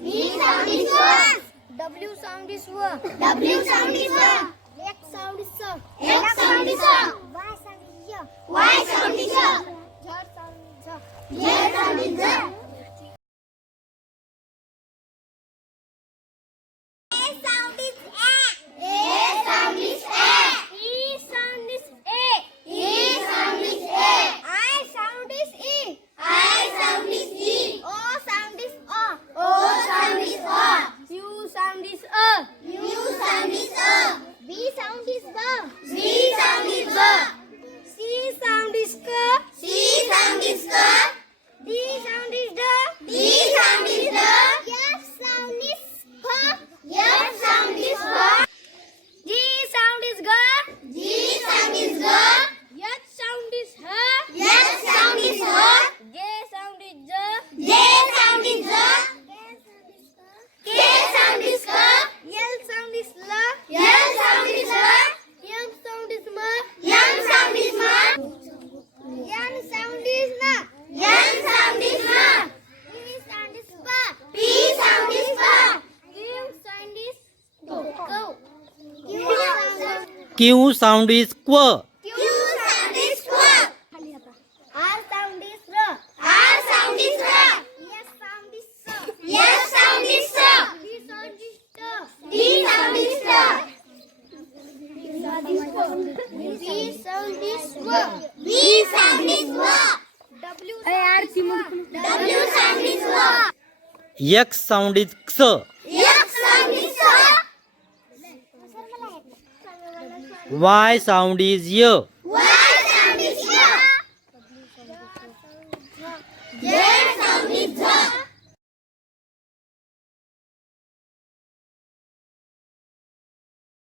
V sound is va. W sound is v. W sound is va. X sound is s. X sound is va. Y sound is y. Y sound is va. Z sound is z. Z sound is za. A sound is a. A sound is a. E sound is a. E sound is a. I sound is e. I sound is e. O sound is o. O sound is o. U sound is a. U sound is a. B sound is b. B sound is ba. C sound is k. C sound is ka. D sound is d. D sound is da. F sound is k. F sound is ba. G sound is g. G sound is ga. H sound is h. H sound is ha. J sound is j. J sound is za. K sound is ka. L sound is l. L sound is la. M sound is m. M sound is ma. N sound is n. N sound is na. P sound is p. P sound is pa. Q sound is go. Q sound is qu. Q sound is qua. R sound is r. R sound is ra. S sound is s. S sound is sa. D sound is t. D sound is ta. B sound is w. B sound is wa. W W sound is wa. X sound is x. X sound is sa. Y sound is y.